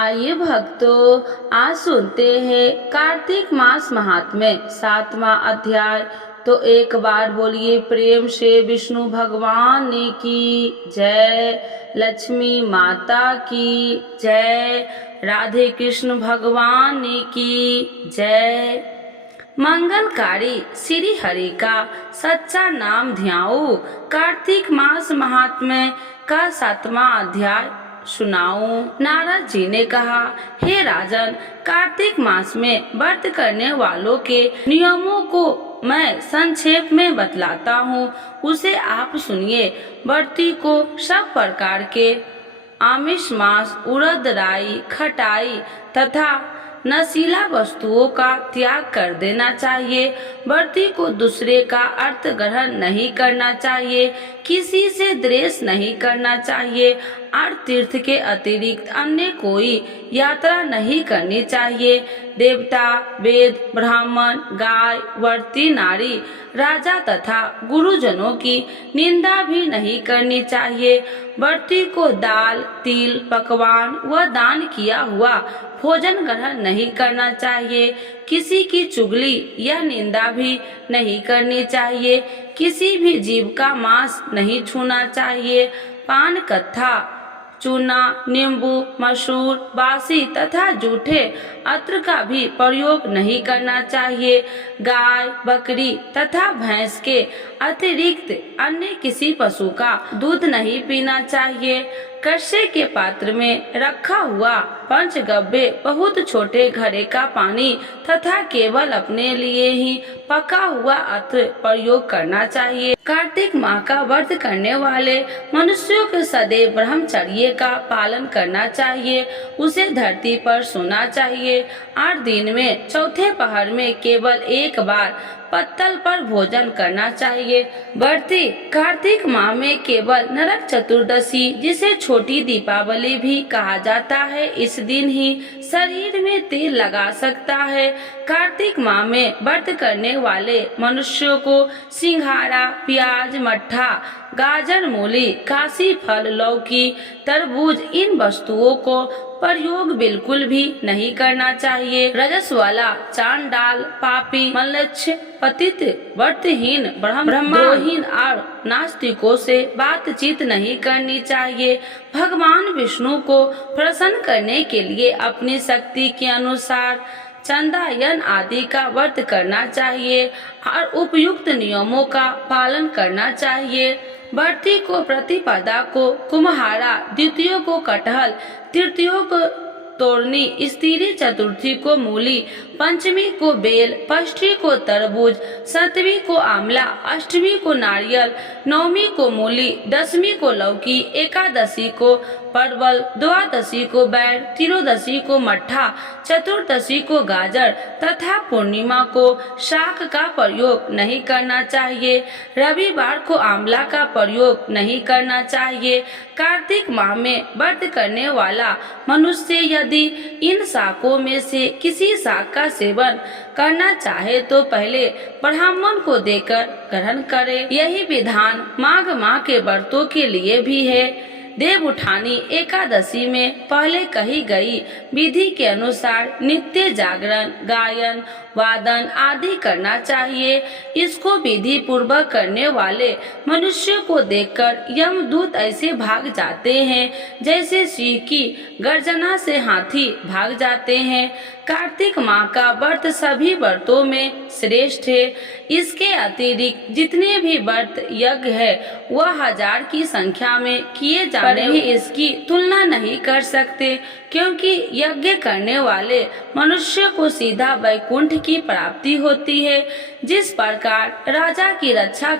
आइए भक्तों, आज सुनते हैं कार्तिक मास महात्म्य 7वां अध्याय। तो एक बार बोलिए प्रेम से विष्णु भगवान की जय, लक्ष्मी माता की जय, राधे कृष्ण भगवान की जय। मंगलकारी श्री हरि का सच्चा नाम ध्याओ। कार्तिक मास महात्म्य का 7वां अध्याय सुनाऊं। नारद जी ने कहा, हे राजन, कार्तिक मास में व्रत करने वालों के नियमों को मैं संक्षेप में बतलाता हूँ, उसे आप सुनिए। व्रती को सब प्रकार के आमिष, मांस, उड़द, राई, खटाई तथा नशीला वस्तुओं का त्याग कर देना चाहिए। व्रती को दूसरे का अर्थ ग्रहण नहीं करना चाहिए, किसी से द्वेष नहीं करना चाहिए और तीर्थ के अतिरिक्त अन्य कोई यात्रा नहीं करनी चाहिए। देवता, वेद, ब्राह्मण, गाय, व्रती नारी, राजा तथा गुरुजनों की निंदा भी नहीं करनी चाहिए। व्रती को दाल, तिल, पकवान व दान किया हुआ भोजन ग्रहण नहीं करना चाहिए। किसी की चुगली या निंदा भी नहीं करनी चाहिए। किसी भी जीव का मांस नहीं छूना चाहिए। पान, कत्था, चूना, नींबू, मसूर, बासी तथा जूठे अत्र का भी प्रयोग नहीं करना चाहिए। गाय, बकरी तथा भैंस के अतिरिक्त अन्य किसी पशु का दूध नहीं पीना चाहिए। कस्ये के पात्र में रखा हुआ पंचगव्य, बहुत छोटे घड़े का पानी तथा केवल अपने लिए ही पका हुआ अत्र प्रयोग करना चाहिए। कार्तिक माह का व्रत करने वाले मनुष्यों के सदैव ब्रह्मचर्य का पालन करना चाहिए। उसे धरती पर सोना चाहिए और दिन में चौथे पहर में केवल एक बार पत्तल पर भोजन करना चाहिए। व्रती कार्तिक माह में केवल नरक चतुर्दशी, जिसे छोटी दीपावली भी कहा जाता है, इस दिन ही शरीर में तेल लगा सकता है। कार्तिक माह में व्रत करने वाले मनुष्यों को सिंघाड़ा, प्याज, मट्ठा, गाजर, मूली, काशी फल, लौकी, तरबूज, इन वस्तुओं को प्रयोग बिल्कुल भी नहीं करना चाहिए। रजस वाला, चांडाल, पापी, मल्लक्ष, पतित, व्रतहीन, ब्रह्मद्रोहीन और नास्तिकों से बातचीत नहीं करनी चाहिए। भगवान विष्णु को प्रसन्न करने के लिए अपनी शक्ति के अनुसार चंदायन आदि का व्रत करना चाहिए और उपयुक्त नियमों का पालन करना चाहिए। व्रती को प्रतिपदा को कुम्हारा, द्वितीय को कटहल, तृतीय को तोरनी, स्त्री चतुर्थी को मूली, पंचमी को बेल, षष्ठी को तरबूज, सतवीं को आंवला, अष्टमी को नारियल, नवमी को मूली, दसवीं को लौकी, एकादशी को परवल, द्वादशी को बैर, त्रयोदशी को मट्ठा, चतुर्दशी को गाजर तथा पूर्णिमा को शाक का प्रयोग नहीं करना चाहिए। रविवार को आंवला का प्रयोग नहीं करना चाहिए। कार्तिक माह में व्रत करने वाला मनुष्य यदि इन शाकों में से किसी शाक का सेवन करना चाहे तो पहले ब्राह्मण को देकर ग्रहण करे। यही विधान माघ माह के व्रतों के लिए भी है। देव उठानी एकादशी में पहले कही गई विधि के अनुसार नित्य जागरण, गायन, वादन आदि करना चाहिए। इसको विधि पूर्वक करने वाले मनुष्य को देखकर यमदूत ऐसे भाग जाते हैं जैसे सिंह की गर्जना से हाथी भाग जाते हैं। कार्तिक माह का व्रत सभी व्रतों में श्रेष्ठ है। इसके अतिरिक्त जितने भी व्रत यज्ञ है वह 1000 की संख्या में किए जाने भी इसकी तुलना नहीं कर सकते, क्योंकि यज्ञ करने वाले मनुष्य को सीधा वैकुंठ की प्राप्ति होती है। जिस प्रकार राजा की रक्षा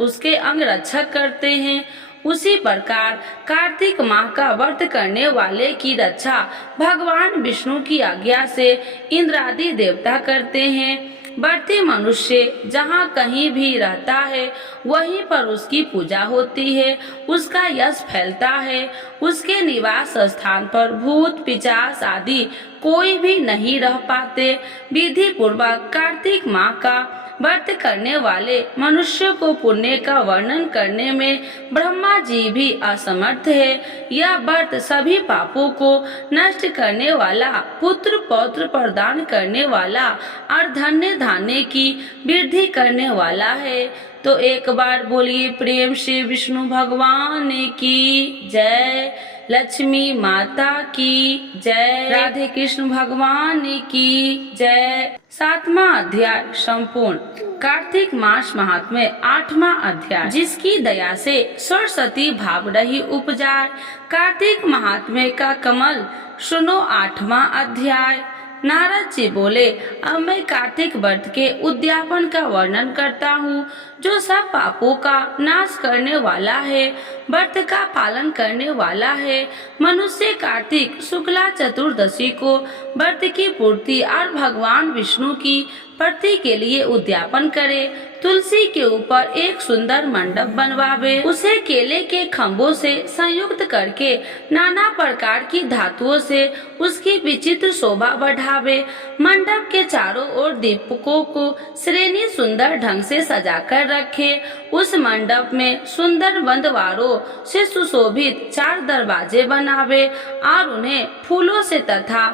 उसके अंग रक्षक करते हैं, उसी प्रकार कार्तिक माह का व्रत करने वाले की रक्षा भगवान विष्णु की आज्ञा से इंद्रादि देवता करते हैं। व्रती मनुष्य जहाँ कहीं भी रहता है वहीं पर उसकी पूजा होती है, उसका यश फैलता है। उसके निवास स्थान पर भूत, पिशाच आदि कोई भी नहीं रह पाते। विधि पूर्वक कार्तिक माह का व्रत करने वाले मनुष्य को पुण्य का वर्णन करने में ब्रह्मा जी भी असमर्थ है। यह व्रत सभी पापों को नष्ट करने वाला, पुत्र पौत्र प्रदान करने वाला और धन्य धान्य की वृद्धि करने वाला है। तो एक बार बोलिए प्रेम से विष्णु भगवान की जय, लक्ष्मी माता की जय, राधे कृष्ण भगवान की जय। 7वां अध्याय संपूर्ण। कार्तिक मास महात्म्य 8वां अध्याय। जिसकी दया से सरस्वती भाव रही उपजाए। कार्तिक महात्म्य का कमल सुनो 8वां अध्याय। नारद जी बोले, अब मैं कार्तिक व्रत के उद्यापन का वर्णन करता हूँ, जो सब पापों का नाश करने वाला है, व्रत का पालन करने वाला है। मनुष्य कार्तिक शुक्ला चतुर्दशी को व्रत की पूर्ति और भगवान विष्णु की प्रति के लिए उद्यापन करे। तुलसी के ऊपर एक सुंदर मंडप बनवावे, उसे केले के खम्भों से संयुक्त करके नाना प्रकार की धातुओं से उसकी विचित्र शोभा बढ़ावे। मंडप के चारों ओर दीपकों को श्रेणी सुंदर ढंग से सजाकर रखे। उस मंडप में सुंदर बंदवारों से सुशोभित 4 दरवाजे बनावे और उन्हें फूलों से तथा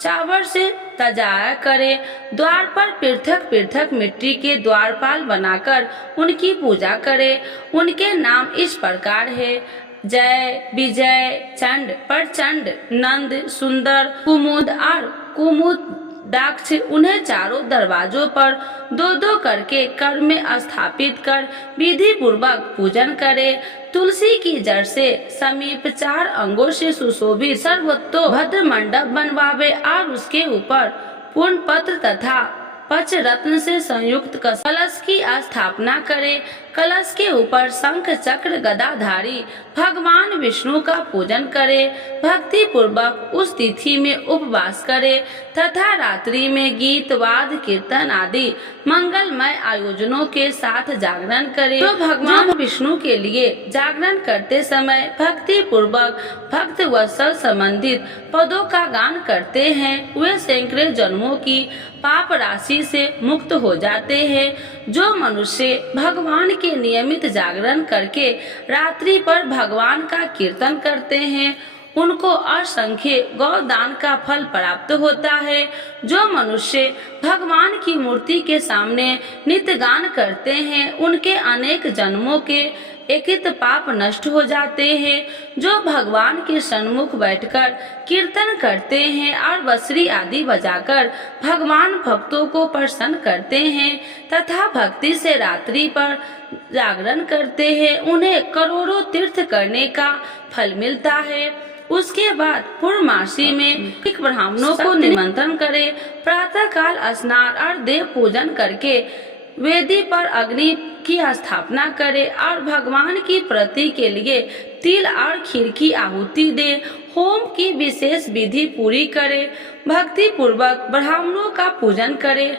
चावल से सजाया करे। द्वार पर पृथक पृथक मिट्टी के द्वारपाल बनाकर उनकी पूजा करे। उनके नाम इस प्रकार है: जय, विजय, चंड, प्रचंड, नंद, सुंदर, कुमुद और कुमुदाक्ष। उन्हें चारों दरवाजों पर 2-2 करके कर में स्थापित कर विधि पूर्वक पूजन करे। तुलसी की जड़ से समीप 4 अंगों से सुशोभित सर्वतोभद्र मंडप बनवावे और उसके ऊपर पूर्ण पत्र तथा पंच रत्न से संयुक्त कलश की स्थापना करे। कलश के ऊपर शंख चक्र गदाधारी भगवान विष्णु का पूजन करे। भक्ति पूर्वक उस तिथि में उपवास करे तथा रात्रि में गीत वाद कीर्तन आदि मंगलमय आयोजनों के साथ जागरण करे। तो भगवान विष्णु के लिए जागरण करते समय भक्ति पूर्वक भक्त वत्सल संबंधित पदों का गान करते हैं, वे सैकड़ों जन्मों की पाप राशि से मुक्त हो जाते हैं। जो मनुष्य भगवान के नियमित जागरण करके रात्रि पर भगवान का कीर्तन करते हैं, उनको असंख्य गौदान का फल प्राप्त होता है। जो मनुष्य भगवान की मूर्ति के सामने नित्य गान करते हैं, उनके अनेक जन्मों के एकित पाप नष्ट हो जाते हैं। जो भगवान के सन्मुख बैठकर कीर्तन करते हैं और बंसुरी आदि बजाकर भगवान भक्तों को प्रसन्न करते हैं तथा भक्ति से रात्रि पर जागरण करते हैं, उन्हें करोड़ों तीर्थ करने का फल मिलता है। उसके बाद पूर्णमासी में ब्राह्मणों को निमंत्रण करे। प्रातः काल स्नान और देव पूजन करके वेदी पर अग्नि की स्थापना करे और भगवान की प्रति के लिए तिल और खीर की आहुति दे। होम की विशेष विधि पूरी करे। भक्ति पूर्वक ब्राह्मणों का पूजन करे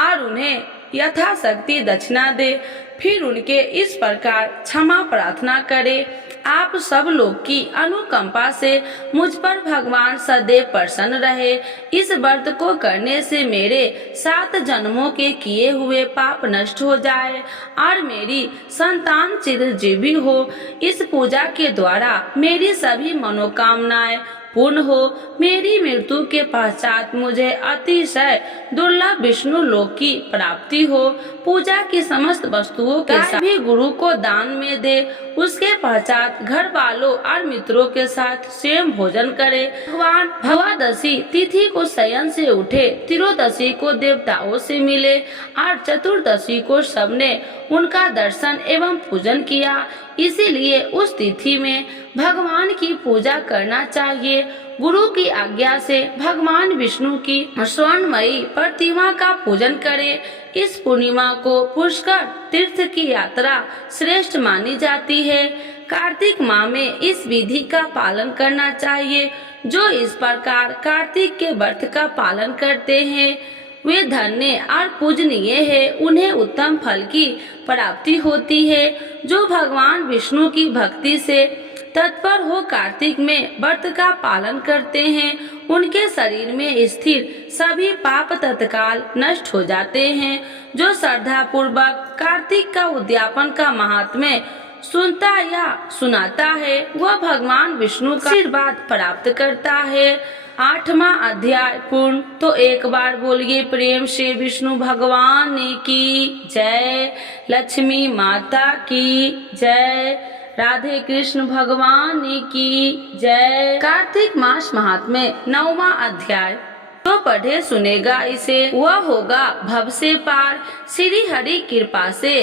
और उन्हें यथाशक्ति दक्षिणा दे। फिर उनके इस प्रकार क्षमा प्रार्थना करे, आप सब लोग की अनुकंपा से मुझ पर भगवान सदैव प्रसन्न रहे। इस व्रत को करने से मेरे 7 जन्मों के किए हुए पाप नष्ट हो जाए और मेरी संतान चिरंजीवी हो। इस पूजा के द्वारा मेरी सभी मनोकामनाएं पूर्ण हो। मेरी मृत्यु के पश्चात मुझे अतिशय दुर्लभ विष्णु लोक की प्राप्ति हो। पूजा की समस्त वस्तुओं के साथ भी गुरु को दान में दे। उसके पश्चात घर वालों और मित्रों के साथ स्वयं भोजन करे। भगवान भवादशी तिथि को शयन से उठे, त्रयोदशी को देवताओं से मिले और चतुर्दशी को सबने उनका दर्शन एवं पूजन किया। इसीलिए उस तिथि में भगवान की पूजा करना चाहिए। गुरु की आज्ञा से भगवान विष्णु की स्वर्णमयी प्रतिमा का पूजन करें। इस पूर्णिमा को पुष्कर तीर्थ की यात्रा श्रेष्ठ मानी जाती है। कार्तिक माह में इस विधि का पालन करना चाहिए। जो इस प्रकार कार्तिक के व्रत का पालन करते हैं वे धन्य और पूजनीय है, उन्हें उत्तम फल की प्राप्ति होती है। जो भगवान विष्णु की भक्ति से तत्पर हो कार्तिक में व्रत का पालन करते हैं उनके शरीर में स्थिर सभी पाप तत्काल नष्ट हो जाते हैं। जो श्रद्धा पूर्वक कार्तिक का उद्यापन का महात्म्य सुनता या सुनाता है वह भगवान विष्णु का आशीर्वाद प्राप्त करता है। 8वां अध्याय पूर्ण। तो एक बार बोलिए प्रेम से विष्णु भगवान की जय, लक्ष्मी माता की जय, राधे कृष्ण भगवान की जय। कार्तिक मास महात्म्य 9वां अध्याय। जो पढ़े सुनेगा इसे वह होगा भव से पार। श्री हरि कृपा से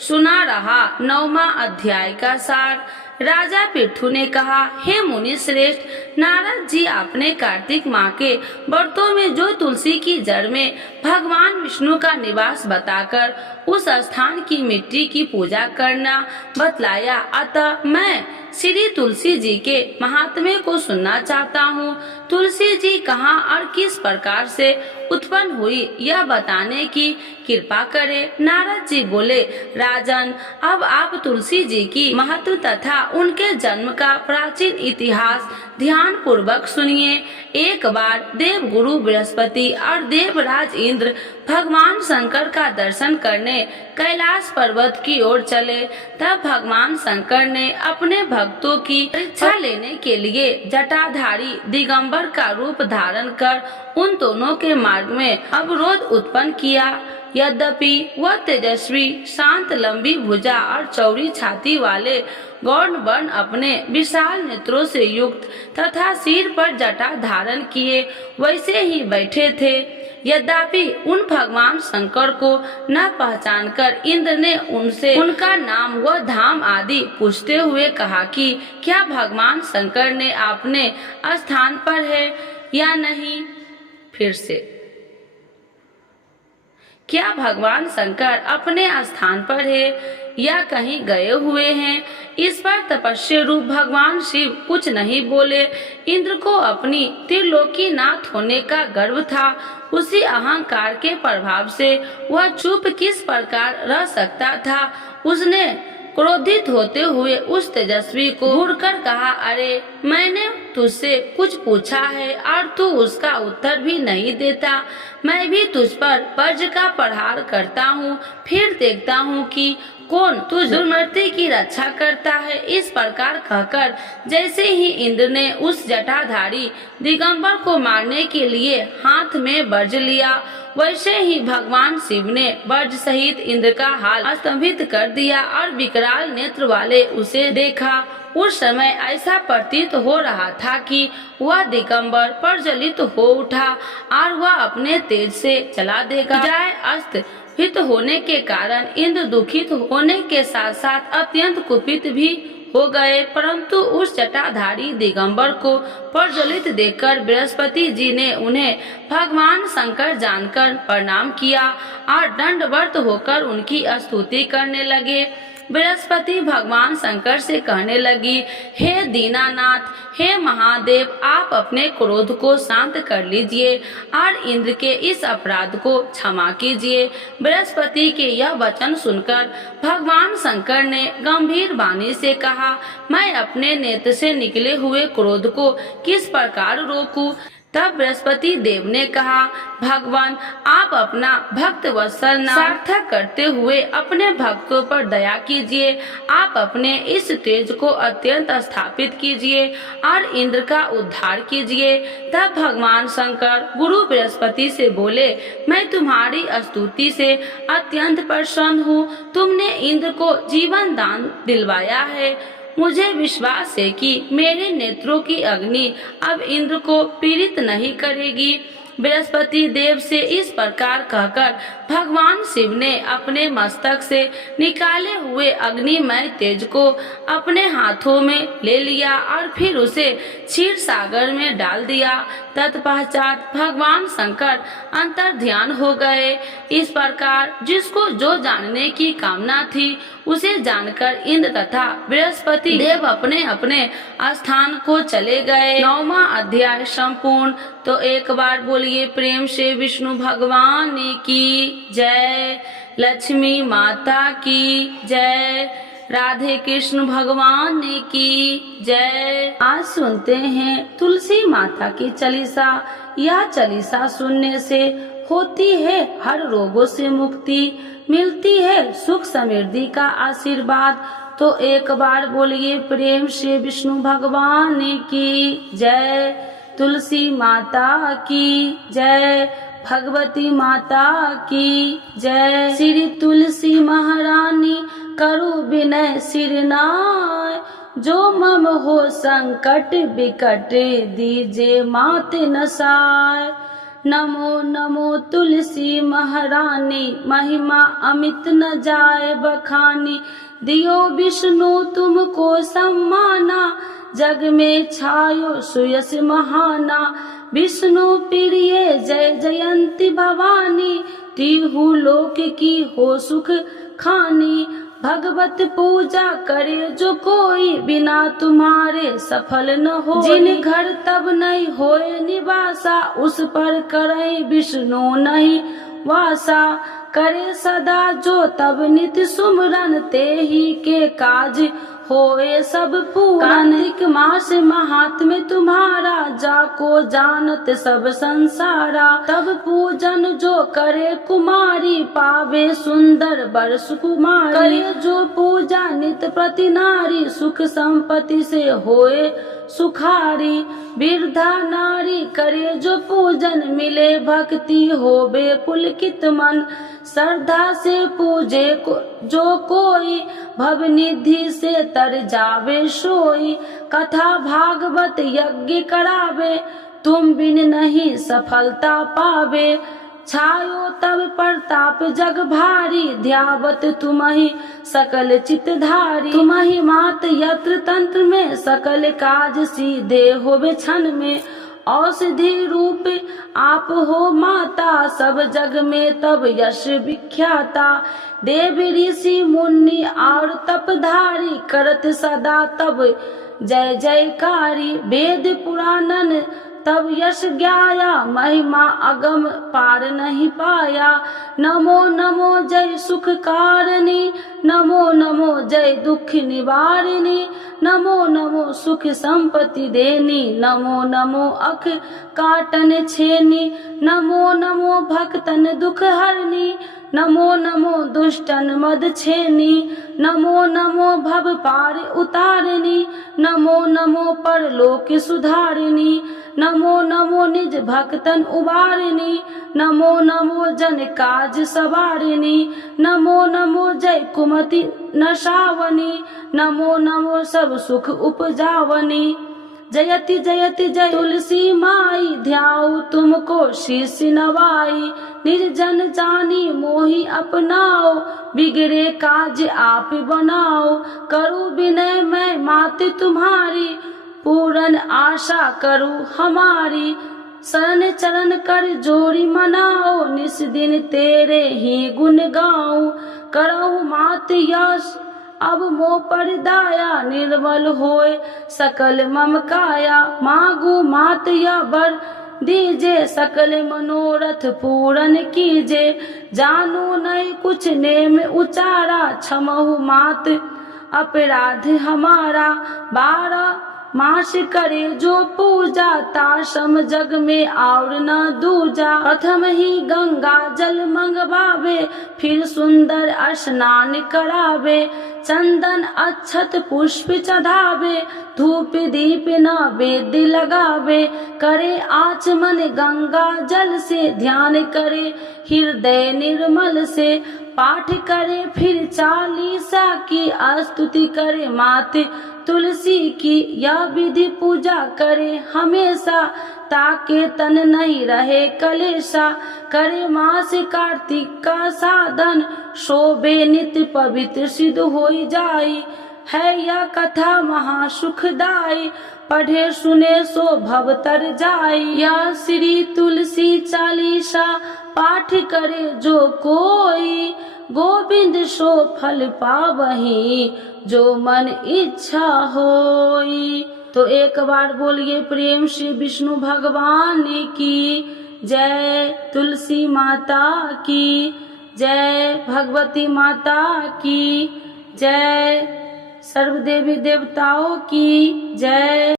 सुना रहा 9वां अध्याय का सार। राजा पृथु ने कहा, हे मुनि श्रेष्ठ, नारद जी आपने कार्तिक माह के व्रतों में जो तुलसी की जड़ में भगवान विष्णु का निवास बताकर उस स्थान की मिट्टी की पूजा करना बतलाया, अतः मैं श्री तुलसी जी के महात्म्य को सुनना चाहता हूँ। तुलसी जी कहाँ और किस प्रकार से उत्पन्न हुई यह बताने की कृपा करे। नारद जी बोले, राजन, अब आप तुलसी जी की महत्व तथा उनके जन्म का प्राचीन इतिहास ध्यान पूर्वक सुनिए। एक बार देव गुरु बृहस्पति और देवराज इंद्र भगवान शंकर का दर्शन करने कैलाश पर्वत की ओर चले। तब भगवान शंकर ने अपने भक्तों की परीक्षा लेने के लिए जटाधारी दिगंबर का रूप धारण कर उन दोनों के मार्ग में अवरोध उत्पन्न किया। यद्यपि वह तेजस्वी, शांत, लंबी भुजा और चौड़ी छाती वाले गौण वर्ण अपने विशाल नेत्रों से युक्त तथा सिर पर जटा धारण किए वैसे ही बैठे थे। यद्यपि उन भगवान शंकर को न पहचानकर इंद्र ने उनसे उनका नाम व धाम आदि पूछते हुए कहा कि क्या भगवान शंकर ने अपने स्थान पर है या नहीं। फिर से, क्या भगवान शंकर अपने स्थान पर है या कहीं गए हुए हैं। इस पर तपस्या रूप भगवान शिव कुछ नहीं बोले। इंद्र को अपनी त्रिलोकी नाथ होने का गर्व था। उसी अहंकार के प्रभाव से वह चुप किस प्रकार रह सकता था। उसने क्रोधित होते हुए उस तेजस्वी को घूरकर कहा, अरे मैंने तुझसे कुछ पूछा है और तू उसका उत्तर भी नहीं देता। मैं भी तुझ पर वज्र का प्रहार करता हूँ, फिर देखता हूँ कि कौन तुझ दुर्मति की रक्षा करता है। इस प्रकार कहकर जैसे ही इंद्र ने उस जटाधारी दिगंबर को मारने के लिए हाथ में वज्र लिया, वैसे ही भगवान शिव ने वज्र सहित इंद्र का हाल स्तंभित कर दिया और विकराल नेत्र वाले उसे देखा। उस समय ऐसा प्रतीत हो रहा था कि वह दिगंबर प्रज्वलित हो उठा और वह अपने तेज से चला देगा। जाए अस्तित्व होने के कारण इंद्र दुखित होने के साथ साथ अत्यंत कुपित भी हो गए, परंतु उस जटाधारी दिगंबर को प्रज्वलित देखकर बृहस्पति जी ने उन्हें भगवान शंकर जानकर प्रणाम किया और दंडवत होकर उनकी स्तुति करने लगे। बृहस्पति भगवान शंकर से कहने लगी, हे दीनानाथ, हे महादेव, आप अपने क्रोध को शांत कर लीजिए और इंद्र के इस अपराध को क्षमा कीजिए। बृहस्पति के यह वचन सुनकर भगवान शंकर ने गंभीर वाणी से कहा, मैं अपने नेत्र से निकले हुए क्रोध को किस प्रकार रोकूं। तब बृहस्पति देव ने कहा, भगवान, आप अपना भक्त वत्सल नाम सार्थक करते हुए अपने भक्तों पर दया कीजिए। आप अपने इस तेज को अत्यंत स्थापित कीजिए और इंद्र का उद्धार कीजिए। तब भगवान शंकर गुरु बृहस्पति से बोले, मैं तुम्हारी स्तुति से अत्यंत प्रसन्न हूँ। तुमने इंद्र को जीवन दान दिलवाया है। मुझे विश्वास है कि मेरे नेत्रों की अग्नि अब इंद्र को पीड़ित नहीं करेगी। बृहस्पति देव से इस प्रकार कहकर भगवान शिव ने अपने मस्तक से निकाले हुए अग्निमय तेज को अपने हाथों में ले लिया और फिर उसे क्षीर सागर में डाल दिया। तत्पश्चात भगवान शंकर अंतर ध्यान हो गए। इस प्रकार जिसको जो जानने की कामना थी उसे जानकर इंद्र तथा बृहस्पति देव अपने अपने स्थान को चले गए। 9वां अध्याय संपूर्ण। तो एक बार बोलिए प्रेम से विष्णु भगवान की जय, लक्ष्मी माता की जय, राधे कृष्ण भगवान की जय। आज सुनते हैं तुलसी माता की चालीसा। यह चालीसा सुनने से होती है हर रोगों से मुक्ति, मिलती है सुख समृद्धि का आशीर्वाद। तो एक बार बोलिए प्रेम से विष्णु भगवान की जय। तुलसी माता की जय, भगवती माता की जय। श्री तुलसी महारानी करु विनय सिर नाय, जो मम हो संकट विकट दीजे मात नसाय। नमो नमो तुलसी महारानी, महिमा अमित न जाए बखानी। दियो विष्णु तुमको सम्माना, जग में छायो सुयस महाना। विष्णु प्रिय जय जयंती भवानी, तिहु लोक की हो सुख खानी। भगवत पूजा करे जो कोई, बिना तुम्हारे सफल न हो। जिन घर तब नहीं होए निवासा, उस पर करे विष्णु नहीं वासा। करे सदा जो तब नित्य सुमरन, ते ही के काज होए सब पूरन। कार्तिक मास महात्म्य तुम्हारा, जाको जानत सब संसारा। तब पूजन जो करे कुमारी, पावे सुंदर वर सुकुमारी। करे जो पूजा नित प्रति नारी, सुख संपत्ति से होए सुखारी। वृद्धा नारी करे जो पूजन, मिले भक्ति होवे पुलकित मन। श्रद्धा से पूजे जो कोई, भवनिधि से तर जावे सोई। कथा भागवत यज्ञ करावे, तुम बिन नहीं सफलता पावे। छायो तब प्रताप जग भारी, ध्यावत तुम्हि सकल चितधारी। तुम्हि मात यत्र तंत्र में, सकल काज सीधे होवे क्षण में। औषधि रूप आप हो माता, सब जग में तब यश विख्याता। देव ऋषि मुनि और तपधारी, करत सदा तब जय जयकारी। वेद पुराणन तब यश ज्ञाया, महिमा अगम पार नहीं पाया। नमो नमो जय सुख कारिणी, नमो नमो जय दुख निवारिणी। नमो नमो सुख संपत्ति देनी, नमो नमो अख काटन छेनी। नमो नमो भक्तन दुख हरनी, नमो नमो दुष्टन मद छेनी। नमो नमो भव पार उतारिणी, नमो नमो परलोक सुधारिणी। नमो नमो निज भक्तन उबारिणी, नमो नमो जन काज सवारिणी। नमो नमो जय कुमति नशावनी, नमो नमो सब सुख उपजावनी। जयति जयति जय तुलसी माई, ध्याऊ तुमको शीश नवाई। निर्जन जानी मोहि अपनाओ, बिगड़े काज आप बनाओ। करूँ विनय मैं माते तुम्हारी, पूरन आशा करूँ हमारी। शरण चरण कर जोड़ी मनाओ, निस दिन तेरे ही गुण गाऊं। करहु मात यश अब मोह पर दाया, निर्मल होए सकल मम काया। मांगू मात या वर दीजे, सकल मनोरथ पूरन कीजे। जानू नहीं कुछ नेम उचारा, क्षमहु मात अपराध हमारा। 12 मास करे जो पूजा, ताशम जग में और न दूजा। प्रथम ही गंगा जल मंगवावे, फिर सुंदर स्नान करावे। चंदन अक्षत पुष्प चढ़ावे, धूप दीप नैवेद्य लगावे। करे आचमन गंगा जल से, ध्यान करे हृदय निर्मल से। पाठ करे फिर चालीसा की, स्तुति करे माते तुलसी की। यह विधि पूजा करे हमेशा, ताके तन नहीं रहे कलेशा। करे मास कार्तिक का साधन, शोभे नित्य पवित्र सिद्ध होई जाई। है यह कथा महासुखदाई, पढ़े सुने सो भव तर जाई। यह श्री तुलसी चालीसा, पाठ करे जो कोई। गोविंद सो फल पावही, जो मन इच्छा होई। तो एक बार बोलिए प्रेम से विष्णु भगवान की जय। तुलसी माता की जय, भगवती माता की जय। सर्व देवी देवताओं की जय।